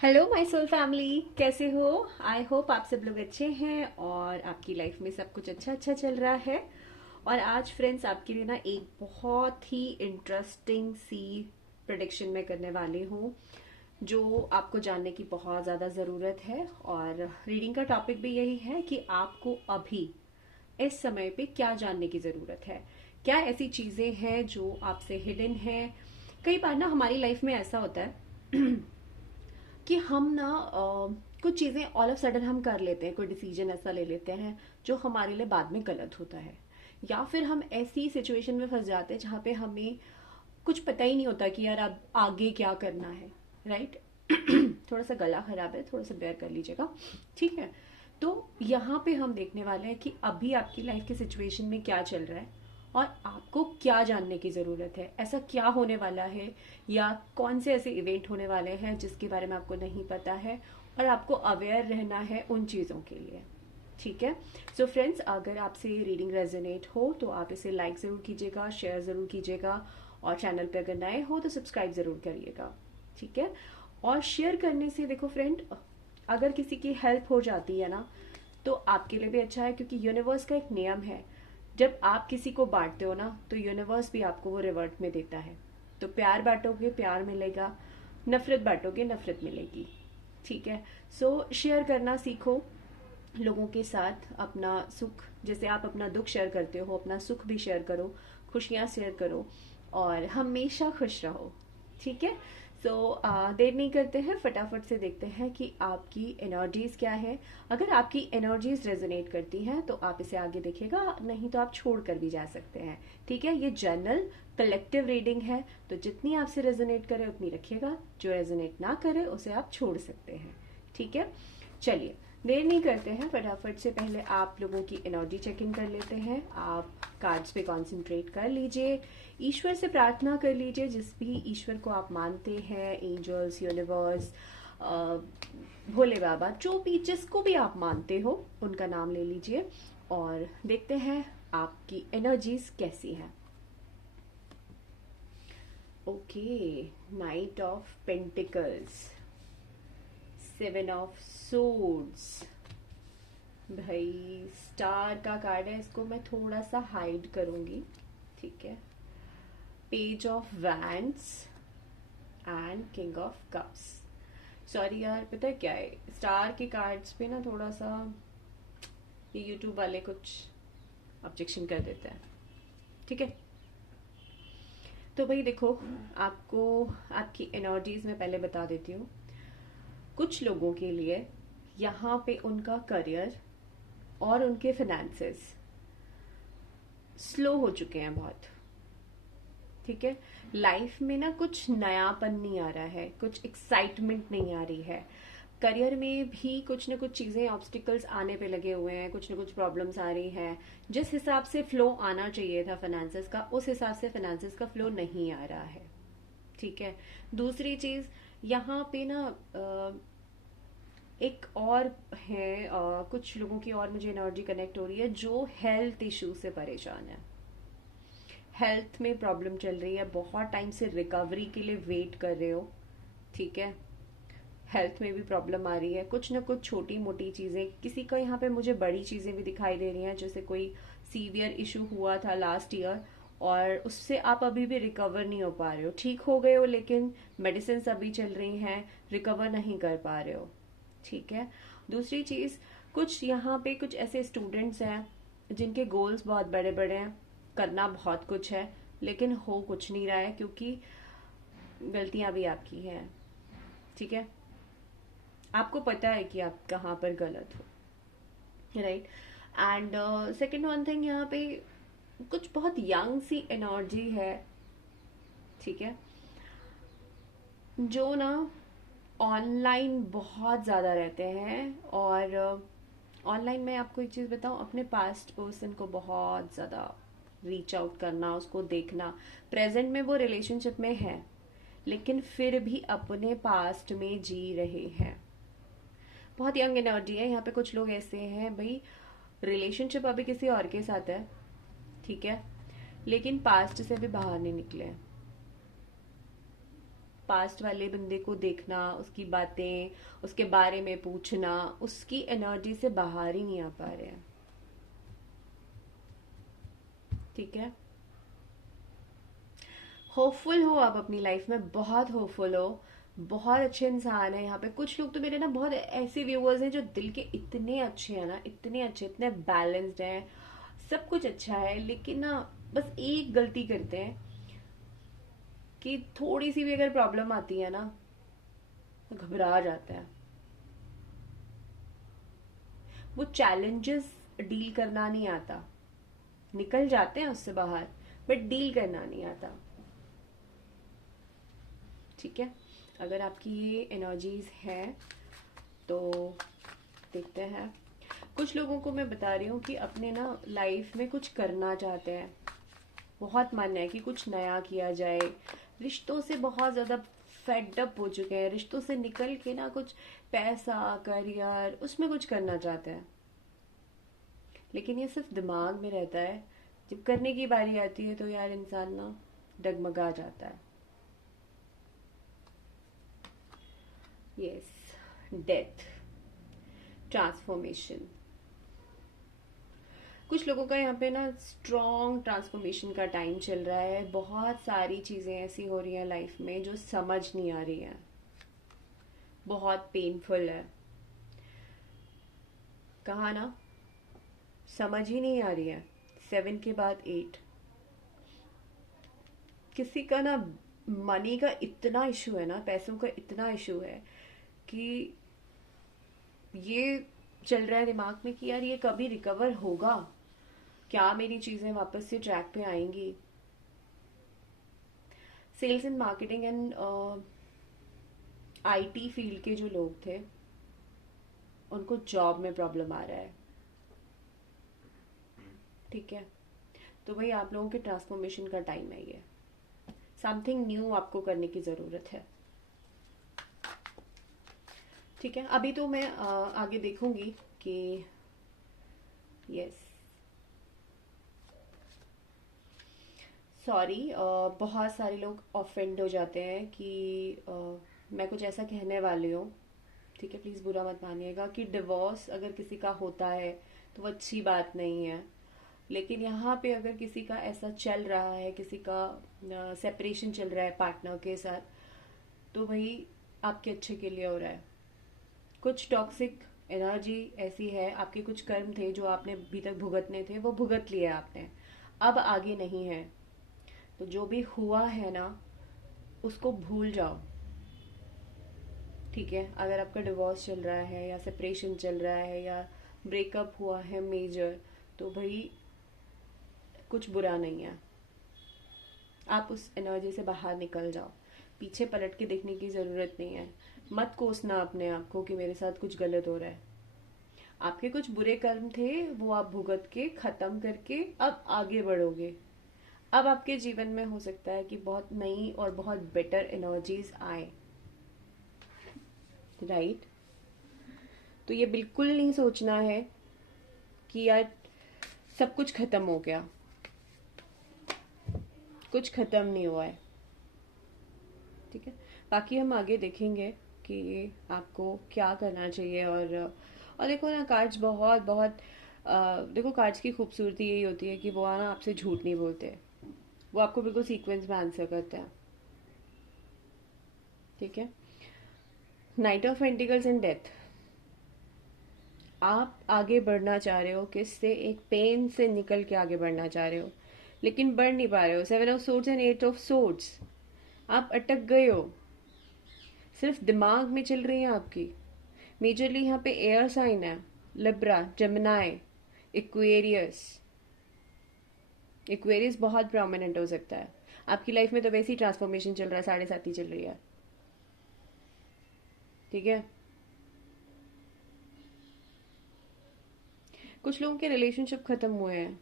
Hello my soul family, कैसे हो? I hope आप सब लोग अच्छे हैं और आपकी लाइफ में सब कुछ अच्छा अच्छा चल रहा है। और आज फ्रेंड्स आपके लिए ना एक बहुत ही इंटरेस्टिंग सी प्रेडिक्शन मैं करने वाली हूँ जो आपको जानने की बहुत ज़्यादा ज़रूरत है। और रीडिंग का टॉपिक भी यही है कि आपको अभी इस समय पे क्या जानने की ज़रूरत है। क्या ऐसी चीज़ें हैं जो आपसे हिडन है? कई बार ना हमारी लाइफ में ऐसा होता है कि हम ना कुछ चीज़ें ऑल ऑफ सडन हम कर लेते हैं, कोई डिसीजन ऐसा ले लेते हैं जो हमारे लिए बाद में गलत होता है। या फिर हम ऐसी सिचुएशन में फंस जाते हैं जहाँ पे हमें कुछ पता ही नहीं होता कि यार अब आगे क्या करना है। राइट? थोड़ा सा गला खराब है, थोड़ा सा बेयर कर लीजिएगा। ठीक है। तो यहाँ पे हम देखने वाले हैं कि अभी आपकी लाइफ की सिचुएशन में क्या चल रहा है और आपको क्या जानने की ज़रूरत है। ऐसा क्या होने वाला है या कौन से ऐसे इवेंट होने वाले हैं जिसके बारे में आपको नहीं पता है और आपको अवेयर रहना है उन चीज़ों के लिए। ठीक है। सो फ्रेंड्स, अगर आपसे रीडिंग रेजोनेट हो तो आप इसे लाइक ज़रूर कीजिएगा, शेयर ज़रूर कीजिएगा और चैनल पे अगर नए हो तो सब्सक्राइब ज़रूर करिएगा। ठीक है। और शेयर करने से देखो फ्रेंड, अगर किसी की हेल्प हो जाती है ना तो आपके लिए भी अच्छा है, क्योंकि यूनिवर्स का एक नियम है, जब आप किसी को बांटते हो ना तो यूनिवर्स भी आपको वो रिवर्ट में देता है। तो प्यार बांटोगे प्यार मिलेगा, नफरत बांटोगे नफरत मिलेगी। ठीक है। सो शेयर करना सीखो लोगों के साथ। अपना सुख, जैसे आप अपना दुख शेयर करते हो, अपना सुख भी शेयर करो, खुशियां शेयर करो और हमेशा खुश रहो। ठीक है। सो देर नहीं करते हैं, फटाफट से देखते हैं कि आपकी एनर्जीज क्या है। अगर आपकी एनर्जीज रेजोनेट करती हैं तो आप इसे आगे देखिएगा, नहीं तो आप छोड़ कर भी जा सकते हैं। ठीक है। ये जनरल कलेक्टिव रीडिंग है, तो जितनी आपसे रेजोनेट करे उतनी रखिएगा, जो रेजोनेट ना करे उसे आप छोड़ सकते हैं। ठीक है। चलिए, देर नहीं करते हैं, फटाफट से पहले आप लोगों की एनर्जी चेक इन कर लेते हैं। आप कार्ड्स पे कंसंट्रेट कर लीजिए, ईश्वर से प्रार्थना कर लीजिए, जिस भी ईश्वर को आप मानते हैं, एंजल्स, यूनिवर्स, भोले बाबा, जो भी जिसको भी आप मानते हो उनका नाम ले लीजिए और देखते हैं आपकी एनर्जीज कैसी हैं। Okay, night of pentacles, seven of swords, भाई स्टार का कार्ड है, इसको मैं थोड़ा सा हाइड करूंगी। ठीक है। Page of wands and king of cups. Sorry यार, पता है क्या है, स्टार के कार्ड्स पे ना थोड़ा सा ये यूट्यूब वाले कुछ ऑब्जेक्शन कर देते हैं। ठीक है। तो भाई देखो, आपको आपकी एनर्जीज में पहले बता देती हूँ। कुछ लोगों के लिए यहाँ पे उनका करियर और उनके फाइनेंसेस स्लो हो चुके हैं बहुत। ठीक है। लाइफ में ना कुछ नयापन नहीं आ रहा है, कुछ एक्साइटमेंट नहीं आ रही है। करियर में भी कुछ ना कुछ चीजें, ऑब्स्टिकल्स आने पे लगे हुए हैं, कुछ ना कुछ प्रॉब्लम्स आ रही हैं। जिस हिसाब से फ्लो आना चाहिए था फाइनेंसेस का, उस हिसाब से फाइनेंसेस का फ्लो नहीं आ रहा है। ठीक है। दूसरी चीज, यहाँ पे ना एक और है, कुछ लोगों की और मुझे एनर्जी कनेक्ट हो रही है जो हेल्थ इशू से परेशान है। हेल्थ में प्रॉब्लम चल रही है, बहुत टाइम से रिकवरी के लिए वेट कर रहे हो। ठीक है। हेल्थ में भी प्रॉब्लम आ रही है, कुछ ना कुछ छोटी मोटी चीजें, किसी का यहाँ पे मुझे बड़ी चीजें भी दिखाई दे रही हैं, जैसे कोई सीवियर इशू हुआ था लास्ट ईयर और उससे आप अभी भी रिकवर नहीं हो पा रहे हो। ठीक हो गए हो लेकिन मेडिसिन अभी चल रही हैं, रिकवर नहीं कर पा रहे हो। ठीक है। दूसरी चीज, कुछ यहाँ पे कुछ ऐसे स्टूडेंट्स हैं जिनके गोल्स बहुत बड़े बड़े हैं, करना बहुत कुछ है लेकिन हो कुछ नहीं रहा है, क्योंकि गलतियां भी आपकी हैं। ठीक है। आपको पता है कि आप कहाँ पर गलत हो। Right. And second one thing, यहाँ पे कुछ बहुत यंग सी एनर्जी है। ठीक है। जो ना ऑनलाइन बहुत ज़्यादा रहते हैं और ऑनलाइन में आपको एक चीज़ बताऊं, अपने पास्ट पर्सन को बहुत ज़्यादा रीच आउट करना, उसको देखना। प्रेजेंट में वो रिलेशनशिप में है लेकिन फिर भी अपने पास्ट में जी रहे हैं। बहुत यंग एनर्जी है यहाँ पे। कुछ लोग ऐसे हैं भाई, रिलेशनशिप अभी किसी और के साथ है। ठीक है। लेकिन पास्ट से भी बाहर नहीं निकले हैं। पास्ट वाले बंदे को देखना, उसकी बातें, उसके बारे में पूछना, उसकी एनर्जी से बाहर ही नहीं आ पा रहे हैं। ठीक है, होपफुल हो आप अपनी लाइफ में, बहुत होपफुल हो। बहुत अच्छे इंसान है यहाँ पे। कुछ लोग तो मेरे ना बहुत ऐसे व्यूअर्स हैं जो दिल के इतने अच्छे हैं ना, इतने अच्छे, इतने बैलेंस्ड हैं, सब कुछ अच्छा है, लेकिन ना बस एक गलती करते हैं कि थोड़ी सी भी अगर प्रॉब्लम आती है ना तो घबरा जाते हैं। वो चैलेंजेस डील करना नहीं आता, निकल जाते हैं उससे बाहर, बट डील करना नहीं आता। ठीक है, अगर आपकी ये एनर्जीज हैं तो देखते हैं। कुछ लोगों को मैं बता रही हूँ कि अपने ना लाइफ में कुछ करना चाहते हैं, बहुत मन है कि कुछ नया किया जाए, रिश्तों से बहुत ज़्यादा फेड अप हो चुके हैं, रिश्तों से निकल के ना कुछ पैसा, करियर, उसमें कुछ करना चाहते हैं, लेकिन ये सिर्फ दिमाग में रहता है। जब करने की बारी आती है तो यार इंसान ना डगमगा जाता है। Yes, death, transformation. कुछ लोगों का यहाँ पे ना स्ट्रॉन्ग ट्रांसफॉर्मेशन का टाइम चल रहा है। बहुत सारी चीज़ें ऐसी हो रही हैं लाइफ में जो समझ नहीं आ रही हैं, बहुत पेनफुल है। कहा ना, समझ ही नहीं आ रही है। 7 के बाद 8। किसी का ना मनी का इतना इशू है ना, पैसों का इतना इशू है कि ये चल रहा है दिमाग में कि यार ये कभी रिकवर होगा क्या, मेरी चीज़ें वापस से ट्रैक पे आएंगी। Sales and marketing and IT field के जो लोग थे उनको जॉब में प्रॉब्लम आ रहा है। ठीक है, तो भाई आप लोगों के ट्रांसफॉर्मेशन का टाइम है ये। समथिंग न्यू आपको करने की ज़रूरत है। ठीक है, अभी तो मैं आगे देखूंगी कि यस, सॉरी, बहुत सारे लोग ऑफेंड हो जाते हैं कि मैं कुछ ऐसा कहने वाली हूँ। ठीक है, प्लीज़ बुरा मत मानिएगा कि डिवोर्स अगर किसी का होता है तो वो अच्छी बात नहीं है, लेकिन यहाँ पे अगर किसी का ऐसा चल रहा है, किसी का सेपरेशन चल रहा है पार्टनर के साथ, तो भाई आपके अच्छे के लिए हो रहा है। कुछ टॉक्सिक एनर्जी ऐसी है, आपके कुछ कर्म थे जो आपने अभी तक भुगतने थे, वो भुगत लिए आपने, अब आगे नहीं है। तो जो भी हुआ है ना उसको भूल जाओ। ठीक है, अगर आपका डिवोर्स चल रहा है या सेपरेशन चल रहा है या ब्रेकअप हुआ है मेजर, तो भाई कुछ बुरा नहीं है, आप उस एनर्जी से बाहर निकल जाओ। पीछे पलट के देखने की ज़रूरत नहीं है। मत कोसना अपने आप को कि मेरे साथ कुछ गलत हो रहा है। आपके कुछ बुरे कर्म थे, वो आप भुगत के ख़त्म करके अब आगे बढ़ोगे। अब आपके जीवन में हो सकता है कि बहुत नई और बहुत बेटर एनर्जीज आए। राइट, तो ये बिल्कुल नहीं सोचना है कि यार सब कुछ खत्म हो गया, कुछ खत्म नहीं हुआ है। ठीक है, बाकी हम आगे देखेंगे कि आपको क्या करना चाहिए। और देखो ना, कार्ड्स बहुत बहुत देखो, कार्ड्स की खूबसूरती यही होती है कि वो ना आपसे झूठ नहीं बोलते, वो आपको बिल्कुल सीक्वेंस में आंसर करते हैं। ठीक है, night of pentacles and death. आप आगे बढ़ना चाह रहे हो, किससे, एक पेन से निकल के आगे बढ़ना चाह रहे हो, लेकिन बढ़ नहीं पा रहे हो। 7 of swords and 8 of swords, आप अटक गए हो, सिर्फ दिमाग में चल रही है आपकी। मेजरली यहाँ पे एयर साइन है, लिब्रा, जेमिनाई, इक्वेरियस। इक्वेरियस बहुत प्रोमिनेंट हो सकता है आपकी लाइफ में, तो वैसे ही ट्रांसफॉर्मेशन चल रहा है, 7.5 ही चल रही है। ठीक है, कुछ लोगों के रिलेशनशिप खत्म हुए हैं,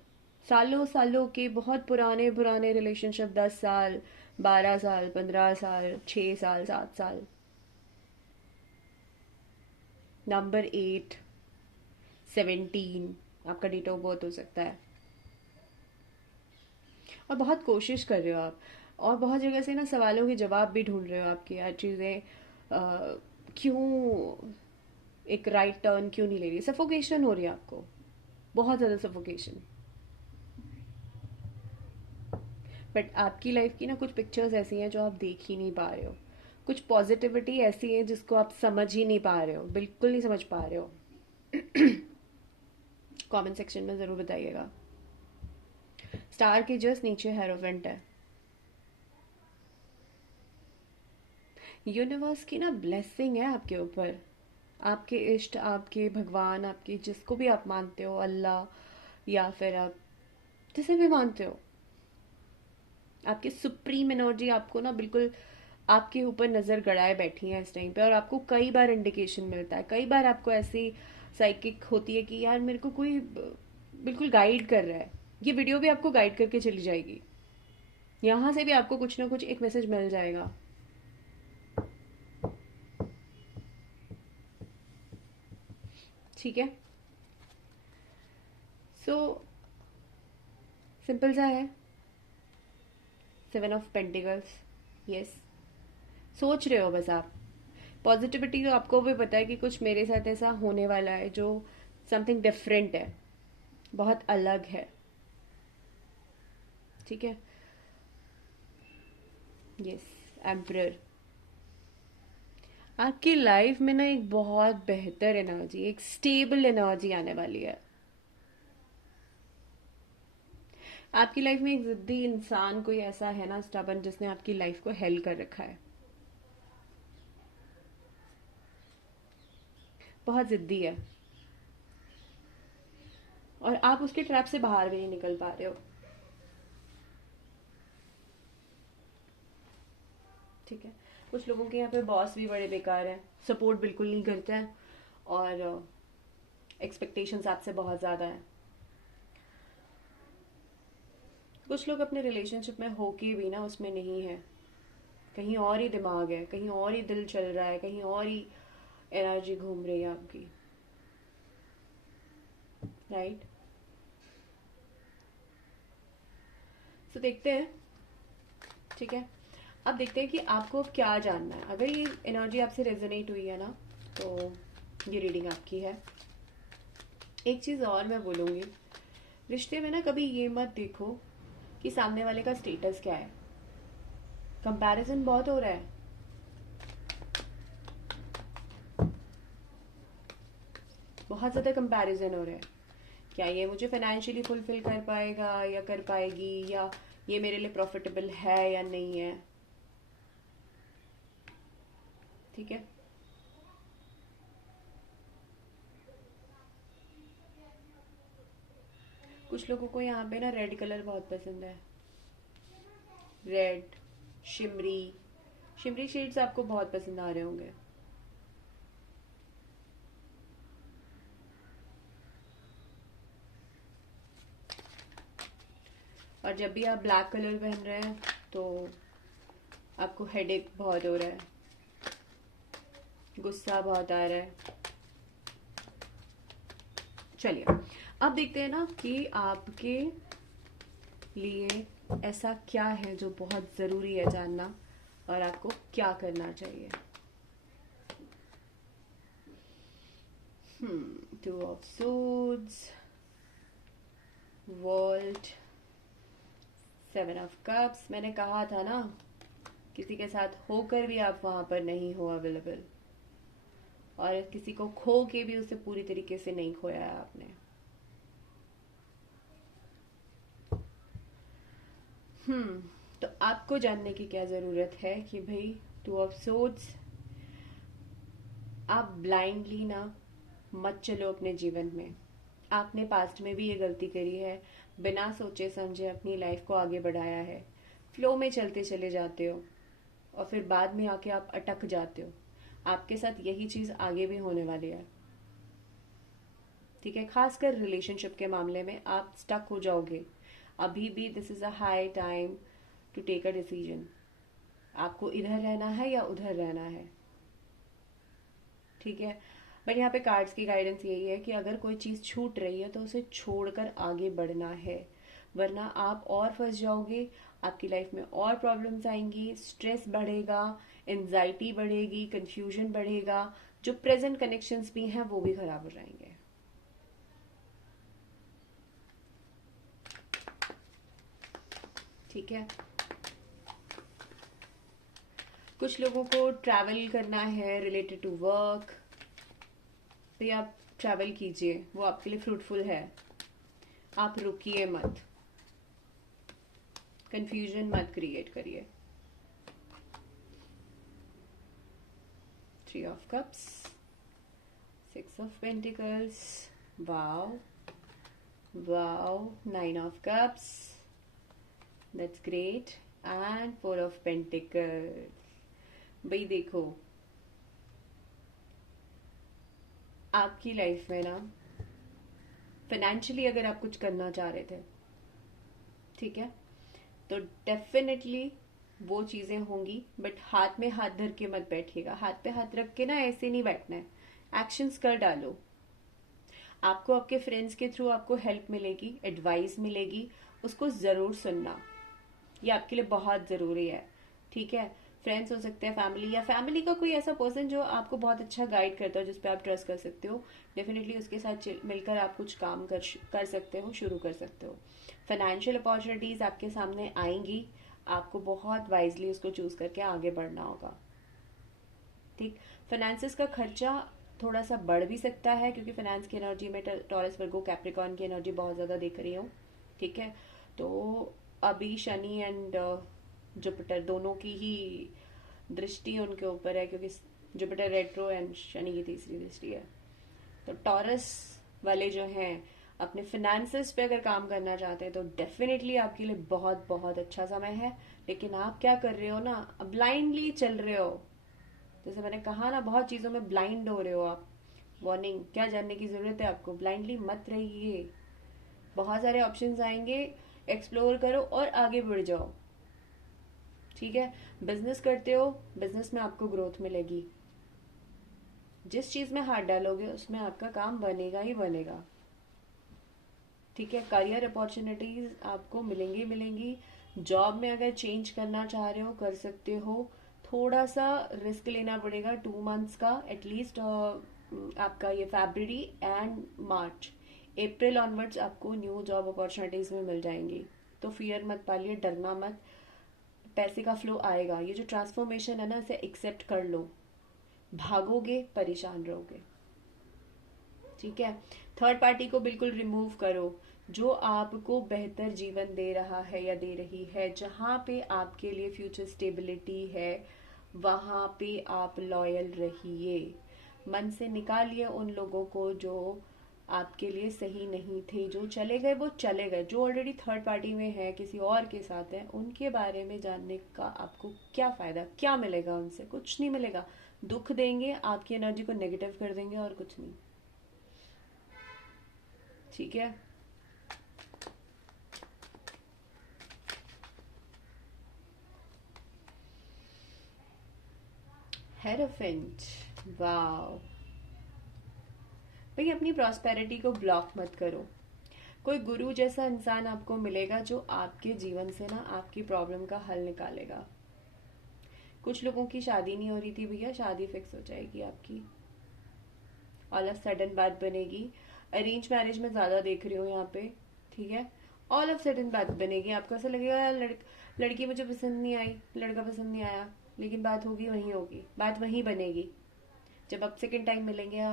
सालों सालों के बहुत पुराने पुराने रिलेशनशिप, 10 साल, 12 साल, 15 साल, 6 साल, 7 साल। नंबर 8, 17 आपका डेट ऑफ बर्थ हो सकता है, और बहुत कोशिश कर रहे हो आप। और बहुत जगह से ना सवालों के जवाब भी ढूंढ रहे हो आपकी यार चीज़ें क्यों एक राइट टर्न क्यों नहीं ले रही, सफोकेशन हो रही है आपको, बहुत ज़्यादा सफोकेशन। बट आपकी लाइफ की ना कुछ पिक्चर्स ऐसी हैं जो आप देख ही नहीं पा रहे हो, कुछ पॉजिटिविटी ऐसी है जिसको आप समझ ही नहीं पा रहे हो, बिल्कुल नहीं समझ पा रहे हो। कमेंट सेक्शन में ज़रूर बताइएगा। स्टार के जस्ट नीचे हेरोवेंट है। यूनिवर्स की ना ब्लेसिंग है आपके ऊपर, आपके इष्ट, आपके भगवान, आपके जिसको भी आप मानते हो, अल्लाह या फिर आप जिसे भी मानते हो, आपकी सुप्रीम एनर्जी आपको ना बिल्कुल आपके ऊपर नज़र गड़ाए बैठी है इस टाइम पे। और आपको कई बार इंडिकेशन मिलता है, कई बार आपको ऐसी साइकिक होती है कि यार मेरे को कोई बिल्कुल गाइड कर रहा है। ये वीडियो भी आपको गाइड करके चली जाएगी, यहाँ से भी आपको कुछ ना कुछ एक मैसेज मिल जाएगा। ठीक है, सो सिंपल सा है। 7 ऑफ पेंटिकल्स, यस। सोच रहे हो बस आप पॉजिटिविटी, तो आपको भी पता है कि कुछ मेरे साथ ऐसा होने वाला है जो समथिंग डिफरेंट है, बहुत अलग है। ठीक है, यस। एम्परर, आपकी लाइफ में ना एक बहुत बेहतर एनर्जी, एक स्टेबल एनर्जी आने वाली है। आपकी लाइफ में एक जिद्दी इंसान कोई ऐसा है ना, स्टबन, जिसने आपकी लाइफ को हेल कर रखा है, बहुत जिद्दी है, और आप उसके ट्रैप से बाहर भी नहीं निकल पा रहे हो। ठीक है, कुछ लोगों के यहाँ पे बॉस भी बड़े बेकार हैं, सपोर्ट बिल्कुल नहीं करते हैं, और एक्सपेक्टेशंस आपसे बहुत ज़्यादा है। कुछ लोग अपने रिलेशनशिप में होके भी ना उसमें नहीं है, कहीं और ही दिमाग है, कहीं और ही दिल चल रहा है, कहीं और ही एनर्जी घूम रही है आपकी, राइट। तो देखते हैं, ठीक है। अब देखते हैं कि आपको अब क्या जानना है। अगर ये एनर्जी आपसे रेजोनेट हुई है ना, तो ये रीडिंग आपकी है। एक चीज़ और मैं बोलूँगी, रिश्ते में ना कभी ये मत देखो कि सामने वाले का स्टेटस क्या है। कंपैरिजन बहुत हो रहा है, बहुत ज़्यादा कंपैरिजन हो रहा है। क्या ये मुझे फाइनेंशियली फुलफिल कर पाएगा या कर पाएगी, या ये मेरे लिए प्रॉफिटेबल है या नहीं है। ठीक है, कुछ लोगों को यहाँ पे ना रेड कलर बहुत पसंद है, रेड, शिमरी, शिमरी शेड्स आपको बहुत पसंद आ रहे होंगे। और जब भी आप ब्लैक कलर पहन रहे हैं तो आपको हेडेक बहुत हो रहा है, गुस्सा बहुत आ रहा है। चलिए, अब देखते हैं ना कि आपके लिए ऐसा क्या है जो बहुत ज़रूरी है जानना, और आपको क्या करना चाहिए। 2 of swords, world, 7 of cups. मैंने कहा था ना, किसी के साथ होकर भी आप वहां पर नहीं हो अवेलेबल, और किसी को खो के भी उसे पूरी तरीके से नहीं खोया है आपने। तो आपको जानने की क्या ज़रूरत है कि भाई 2 ऑफ सोर्ड्स, आप ब्लाइंडली ना मत चलो अपने जीवन में। आपने पास्ट में भी ये गलती करी है, बिना सोचे समझे अपनी लाइफ को आगे बढ़ाया है, फ्लो में चलते चले जाते हो, और फिर बाद में आके आप अटक जाते हो। आपके साथ यही चीज़ आगे भी होने वाली है। ठीक है, खासकर रिलेशनशिप के मामले में आप स्टक हो जाओगे। अभी भी this is a high time to take a decision. आपको इधर रहना है या उधर रहना है। ठीक है, बट यहाँ पे कार्ड्स की गाइडेंस यही है कि अगर कोई चीज़ छूट रही है तो उसे छोड़कर आगे बढ़ना है, वरना आप और फंस जाओगे, आपकी लाइफ में और प्रॉब्लम्स आएंगी, स्ट्रेस बढ़ेगा, एंजाइटी बढ़ेगी, कंफ्यूजन बढ़ेगा, जो प्रेजेंट कनेक्शंस भी हैं वो भी खराब हो जाएंगे। ठीक है। कुछ लोगों को ट्रैवल करना है रिलेटेड टू वर्क, तो आप ट्रैवल कीजिए, वो आपके लिए फ्रूटफुल है। आप रुकिए मत, कंफ्यूजन मत क्रिएट करिए। 3 of cups, 6 of pentacles, wow, wow, 9 of cups, that's great, and 4 of pentacles। भाई देखो, आपकी लाइफ में ना फाइनेंशियली अगर आप कुछ करना चाह रहे थे, ठीक है, तो डेफिनेटली वो चीजें होंगी, बट हाथ में हाथ धर के मत बैठिएगा। हाथ पे हाथ रख के ना ऐसे नहीं बैठना है, एक्शंस कर डालो। आपको आपके फ्रेंड्स के थ्रू आपको हेल्प मिलेगी, एडवाइस मिलेगी, उसको जरूर सुनना, ये आपके लिए बहुत जरूरी है। ठीक है, फ्रेंड्स हो सकते हैं, फैमिली, या फैमिली का कोई ऐसा पर्सन जो आपको बहुत अच्छा गाइड करता है, जिस पे आप ट्रस्ट कर सकते हो, डेफिनेटली उसके साथ मिलकर आप कुछ काम कर सकते हो, शुरू कर सकते हो। फाइनेंशियल अपॉर्चुनिटीज आपके सामने आएंगी, आपको बहुत वाइजली उसको चूज करके आगे बढ़ना होगा। ठीक, फाइनेंसिस का खर्चा थोड़ा सा बढ़ भी सकता है, क्योंकि फाइनेंस की एनर्जी में टॉरस, वर्गो, कैप्रिकॉर्न की एनर्जी बहुत ज्यादा दिख रही हूँ। ठीक है, तो अभी शनि एंड जुपिटर दोनों की ही दृष्टि उनके ऊपर है, क्योंकि जुपिटर रेट्रो एंड शनि की तीसरी दृष्टि है। तो टॉरस वाले जो हैं, अपने फिनेंसेस पे अगर काम करना चाहते हैं तो डेफिनेटली आपके लिए बहुत बहुत अच्छा समय है। लेकिन आप क्या कर रहे हो ना, ब्लाइंडली चल रहे हो। जैसे मैंने कहा ना, बहुत चीजों में ब्लाइंड हो रहे हो आप। वार्निंग, क्या जानने की जरूरत है आपको, ब्लाइंडली मत रहिए। बहुत सारे ऑप्शंस आएंगे, एक्सप्लोर करो और आगे बढ़ जाओ। ठीक है, बिजनेस करते हो, बिजनेस में आपको ग्रोथ मिलेगी। जिस चीज में हाथ डालोगे उसमें आपका काम बनेगा ही बनेगा। ठीक है, करियर अपॉर्चुनिटीज आपको मिलेंगी मिलेंगी। जॉब में अगर चेंज करना चाह रहे हो कर सकते हो, थोड़ा सा रिस्क लेना पड़ेगा, 2 मंथ्स का एटलीस्ट। आपका ये फरवरी एंड मार्च, अप्रैल ऑनवर्ड्स आपको न्यू जॉब अपॉर्चुनिटीज में मिल जाएंगी। तो फियर मत पालिए, डरना मत, पैसे का फ्लो आएगा। ये जो ट्रांसफॉर्मेशन है ना, इसे एक्सेप्ट कर लो। भागोगे परेशान रहोगे। ठीक है, थर्ड पार्टी को बिल्कुल रिमूव करो। जो आपको बेहतर जीवन दे रहा है या दे रही है, जहां पे आपके लिए फ्यूचर स्टेबिलिटी है, वहां पे आप लॉयल रहिए। मन से निकालिए उन लोगों को जो आपके लिए सही नहीं थे। जो चले गए वो चले गए, जो ऑलरेडी थर्ड पार्टी में है, किसी और के साथ है, उनके बारे में जानने का आपको क्या फायदा, क्या मिलेगा उनसे? कुछ नहीं मिलेगा। दुख देंगे, आपकी एनर्जी को नेगेटिव कर देंगे, और कुछ नहीं। ठीक है, हेरोफेंट, वाओ। भाई अपनी प्रॉस्पेरिटी को ब्लॉक मत करो। कोई गुरु जैसा इंसान आपको मिलेगा जो आपके जीवन से ना आपकी प्रॉब्लम का हल निकालेगा। कुछ लोगों की शादी नहीं हो रही थी भैया, शादी फिक्स हो जाएगी आपकी। ऑल ऑफ सडन बात बनेगी। अरेंज मैरिज में ज्यादा देख रही हूँ यहाँ पे। ठीक है, ऑल ऑफ सडन बात बनेगी। आपको ऐसा लगेगा यार लड़की मुझे पसंद नहीं आई, लड़का पसंद नहीं आया, लेकिन बात होगी वहीं होगी, बात वहीं बनेगी। जब आप सेकेंड टाइम मिलेंगे या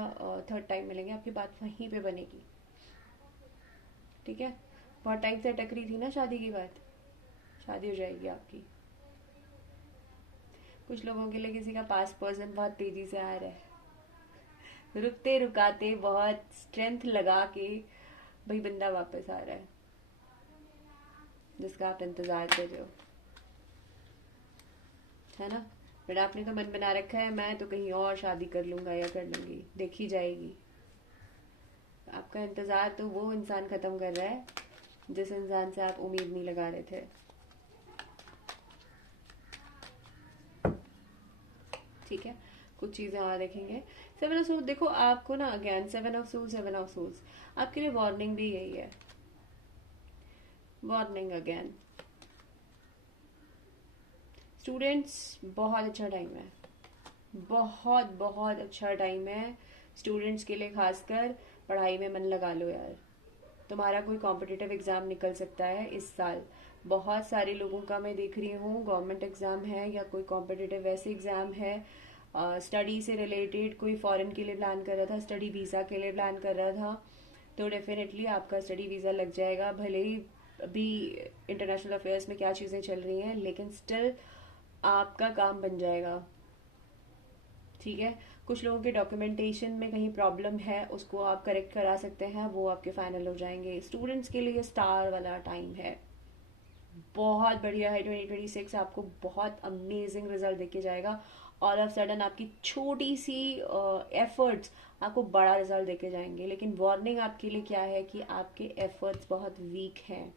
थर्ड टाइम मिलेंगे, आपकी बात वहीं पे बनेगी। ठीक है, बहुत टाइम से अटक रही थी ना शादी की बात, शादी हो जाएगी आपकी। कुछ लोगों के लिए किसी का पास पर्सन बहुत तेजी से आ रहा है, रुकते रुकाते बहुत स्ट्रेंथ लगा के भाई बंदा वापस आ रहा है, जिसका आप इंतजार कर रहे हो, है ना। बट आपने तो मन बना रखा है, मैं तो कहीं और शादी कर लूंगा या कर लूंगी, देखी जाएगी। आपका इंतजार तो वो इंसान खत्म कर रहा है जिस इंसान से आप उम्मीद नहीं लगा रहे थे। ठीक है, कुछ चीजें और देखेंगे। 7 ऑफ सूट देखो, आपको ना again 7 of suit, 7 of suit, आपके लिए वार्निंग भी यही है। वार्निंग अगेन, स्टूडेंट्स, बहुत अच्छा टाइम है, बहुत बहुत अच्छा टाइम है स्टूडेंट्स के लिए। खासकर पढ़ाई में मन लगा लो यार, तुम्हारा कोई कॉम्पिटिटिव एग्ज़ाम निकल सकता है इस साल। बहुत सारे लोगों का मैं देख रही हूँ गवर्नमेंट एग्ज़ाम है या कोई कॉम्पिटिटिव वैसे एग्ज़ाम है, स्टडी से रिलेटेड। कोई फॉरेन के लिए प्लान कर रहा था, स्टडी वीज़ा के लिए प्लान कर रहा था, तो डेफिनेटली आपका स्टडी वीज़ा लग जाएगा। भले ही अभी इंटरनेशनल अफेयर्स में क्या चीज़ें चल रही हैं, लेकिन स्टिल आपका काम बन जाएगा। ठीक है, कुछ लोगों के डॉक्यूमेंटेशन में कहीं प्रॉब्लम है, उसको आप करेक्ट करा सकते हैं, वो आपके फाइनल हो जाएंगे। स्टूडेंट्स के लिए स्टार वाला टाइम है, बहुत बढ़िया है। 2026 आपको बहुत अमेजिंग रिजल्ट देके जाएगा। ऑल ऑफ सडन आपकी छोटी सी एफर्ट्स आपको बड़ा रिजल्ट देके जाएंगे। लेकिन वार्निंग आपके लिए क्या है कि आपके एफर्ट्स बहुत वीक हैं।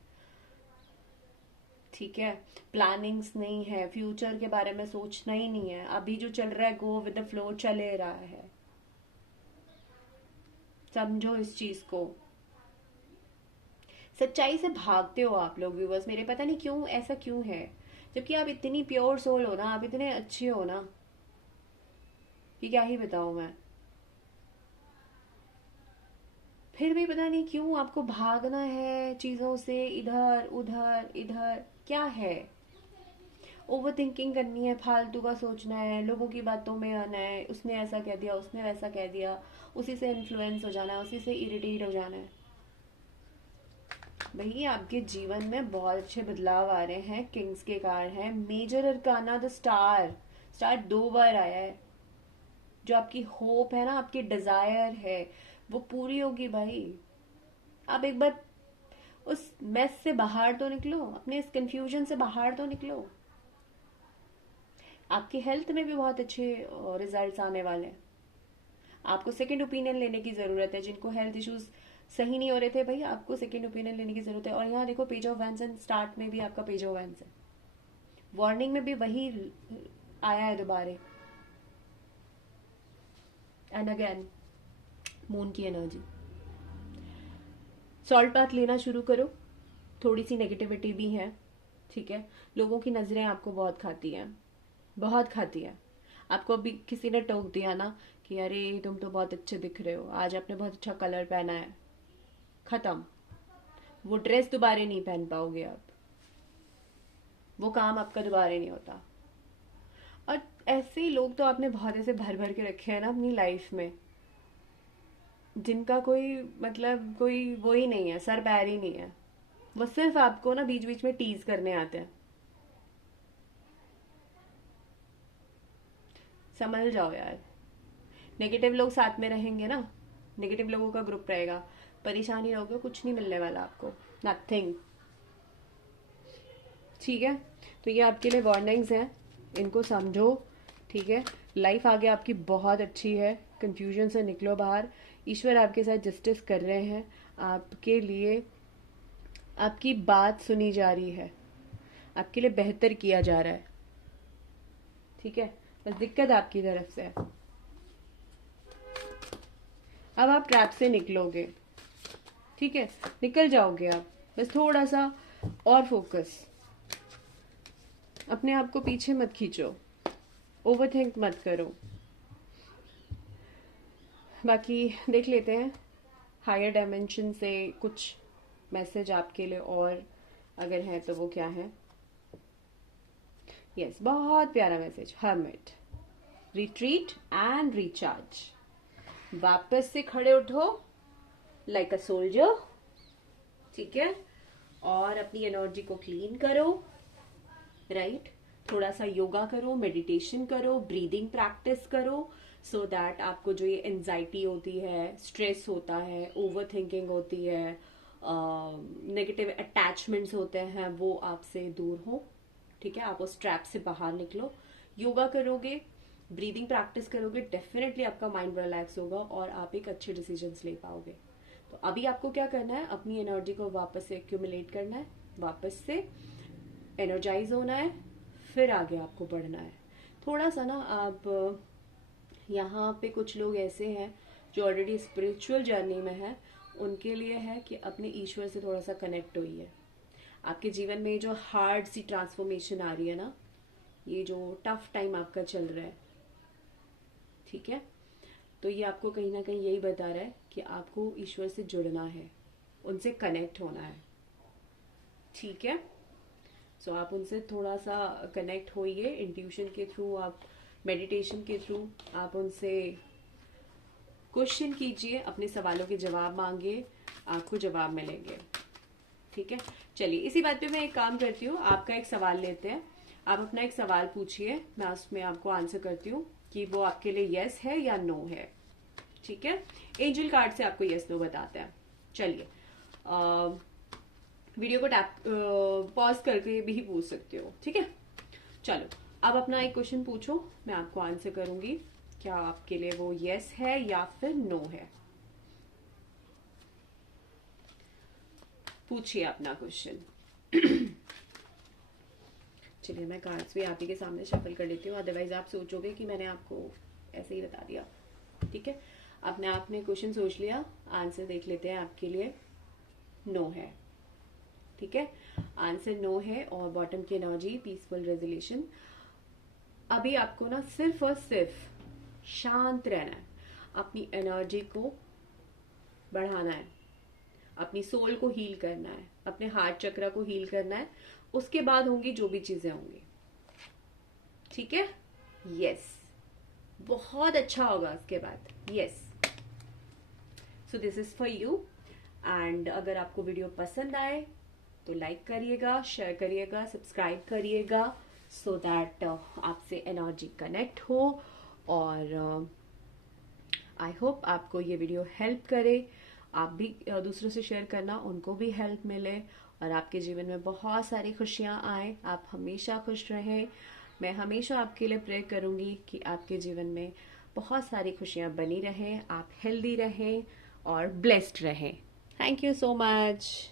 ठीक है, प्लानिंग्स नहीं है, फ्यूचर के बारे में सोचना ही नहीं है। अभी जो चल रहा है गो विद द फ्लो चले रहा है, समझो इस चीज को। सच्चाई से भागते हो आप लोग व्यूवर्स मेरे, पता नहीं क्यों, ऐसा क्यों है, जबकि आप इतनी प्योर सोल हो ना, आप इतने अच्छे हो ना, कि क्या ही बताऊं मैं। फिर भी पता नहीं क्यों आपको भागना है चीजों से, इधर उधर इधर। क्या है, ओवर थिंकिंग करनी है, फालतू का सोचना है, लोगों की बातों में आना है, उसने ऐसा कह दिया, उसने वैसा कह दिया, उसी से इन्फ्लुएंस हो जाना है, उसी से इरिटेट हो जाना है। भाई आपके जीवन में बहुत अच्छे बदलाव आ रहे हैं, किंग्स के कार्ड है, major arcana the star. Star 2 बार आया है। जो आपकी होप है ना, आपकी डिजायर है, वो पूरी होगी भाई। आप एक बार उस मेस से बाहर तो निकलो, अपने इस कंफ्यूजन से बाहर तो निकलो। आपकी हेल्थ में भी बहुत अच्छे रिजल्ट्स आने वाले हैं। आपको सेकंड ओपिनियन लेने की जरूरत है। जिनको हेल्थ इश्यूज सही नहीं हो रहे थे भाई, आपको सेकंड ओपिनियन लेने की जरूरत है। और यहाँ देखो page of vents and start में भी आपका पेज ऑफ वैंस है, वार्निंग में भी वही आया है दोबारा। एंड अगेन मून की एनर्जी। सॉल्ट बाथ लेना शुरू करो, थोड़ी सी नेगेटिविटी भी है। ठीक है, लोगों की नजरें आपको बहुत खाती हैं, बहुत खाती है। आपको अभी किसी ने टोक दिया ना कि अरे तुम तो बहुत अच्छे दिख रहे हो, आज आपने बहुत अच्छा कलर पहना है, खत्म। वो ड्रेस दोबारा नहीं पहन पाओगे आप, वो काम आपका दोबारा नहीं होता। और ऐसे ही लोग तो आपने बहुत ऐसे भर भर के रखे हैं ना अपनी लाइफ में, जिनका कोई मतलब कोई वो ही नहीं है, सर पैर ही नहीं है। वो सिर्फ आपको ना बीच बीच में टीज करने आते हैं। समझ जाओ यार, नेगेटिव लोग साथ में रहेंगे ना, नेगेटिव लोगों का ग्रुप रहेगा, परेशानी रहोगे, कुछ नहीं मिलने वाला आपको, नथिंग। ठीक है, तो ये आपके लिए वार्निंग्स हैं, इनको समझो। ठीक है, लाइफ आगे आपकी बहुत अच्छी है, कंफ्यूजन से निकलो बाहर। ईश्वर आपके साथ जस्टिस कर रहे हैं, आपके लिए आपकी बात सुनी जा रही है, आपके लिए बेहतर किया जा रहा है। ठीक है, बस दिक्कत आपकी तरफ से है। अब आप ट्रैप से निकलोगे, ठीक है, निकल जाओगे आप। बस थोड़ा सा और फोकस, अपने आप को पीछे मत खींचो, ओवर थिंक मत करो। बाकी देख लेते हैं हायर डायमेंशन से कुछ मैसेज आपके लिए, और अगर है तो वो क्या है। यस, बहुत प्यारा message, hermit, retreat and recharge. वापस से खड़े उठो लाइक अ सोल्जर। ठीक है, और अपनी एनर्जी को क्लीन करो, राइट। थोड़ा सा योगा करो, मेडिटेशन करो, ब्रीदिंग प्रैक्टिस करो, सो दैट आपको जो ये एंजाइटी होती है, स्ट्रेस होता है, ओवर थिंकिंग होती है, नेगेटिव अटैचमेंट्स होते हैं, वो आपसे दूर हो। ठीक है, आप उस ट्रैप से बाहर निकलो। योगा करोगे, ब्रीदिंग प्रैक्टिस करोगे, डेफिनेटली आपका माइंड रिलैक्स होगा और आप एक अच्छे डिसीजंस ले पाओगे। तो अभी आपको क्या करना है, अपनी एनर्जी को वापस से एक्यूमुलेट करना है, वापस से एनर्जाइज होना है, फिर आगे आपको बढ़ना है। थोड़ा सा ना आप यहाँ पे कुछ लोग ऐसे हैं जो ऑलरेडी स्पिरिचुअल जर्नी में है, उनके लिए है कि अपने ईश्वर से थोड़ा सा कनेक्ट हुई है। आपके जीवन में जो हार्ड सी ट्रांसफॉर्मेशन आ रही है ना, ये जो टफ टाइम आपका चल रहा है, ठीक है, तो ये आपको कहीं ना कहीं यही बता रहा है कि आपको ईश्वर से जुड़ना है, उनसे कनेक्ट होना है, ठीक है। सो आप उनसे थोड़ा सा कनेक्ट होइए इंट्यूशन के थ्रू, आप मेडिटेशन के थ्रू, आप उनसे क्वेश्चन कीजिए, अपने सवालों के जवाब मांगिए, आपको जवाब मिलेंगे, ठीक है। चलिए इसी बात पे मैं एक काम करती हूँ, आपका एक सवाल लेते हैं। आप अपना एक सवाल पूछिए, मैं उसमें आपको आंसर करती हूँ कि वो आपके लिए यस है या नो है, ठीक है। एंजल कार्ड से आपको यस नो बताते हैं। चलिए वीडियो को टैप पॉज करके भी पूछ सकते हो, ठीक है। चलो अब अपना एक क्वेश्चन पूछो, मैं आपको आंसर करूंगी क्या आपके लिए वो यस है या फिर नो है। पूछिए अपना क्वेश्चन। चलिए मैं कार्ड्स भी आप ही के सामने शफल कर लेती हूँ, अदरवाइज आप सोचोगे कि मैंने आपको ऐसे ही बता दिया, ठीक है। अपने आपने क्वेश्चन सोच लिया, आंसर देख लेते हैं आपके लिए। नो है, ठीक है, आंसर नो है। और बॉटम की एनर्जी पीसफुल रेजोल्यूशन। अभी आपको ना सिर्फ और सिर्फ शांत रहना है, अपनी एनर्जी को बढ़ाना है, अपनी सोल को हील करना है, अपने हार्ट चक्र को हील करना है। उसके बाद होंगी जो भी चीजें होंगी, ठीक है। यस, बहुत अच्छा होगा उसके बाद। Yes, so this is for you. And अगर आपको वीडियो पसंद आए तो लाइक करिएगा, शेयर करिएगा, सब्सक्राइब करिएगा, सो दैट आपसे एनर्जी कनेक्ट हो। और आई होप आपको ये वीडियो हेल्प करे, आप भी दूसरों से शेयर करना, उनको भी हेल्प मिले और आपके जीवन में बहुत सारी खुशियां आए, आप हमेशा खुश रहें। मैं हमेशा आपके लिए प्रे करूंगी कि आपके जीवन में बहुत सारी खुशियां बनी रहें, आप हेल्दी रहें और ब्लेस्ड रहें। Thank you so much.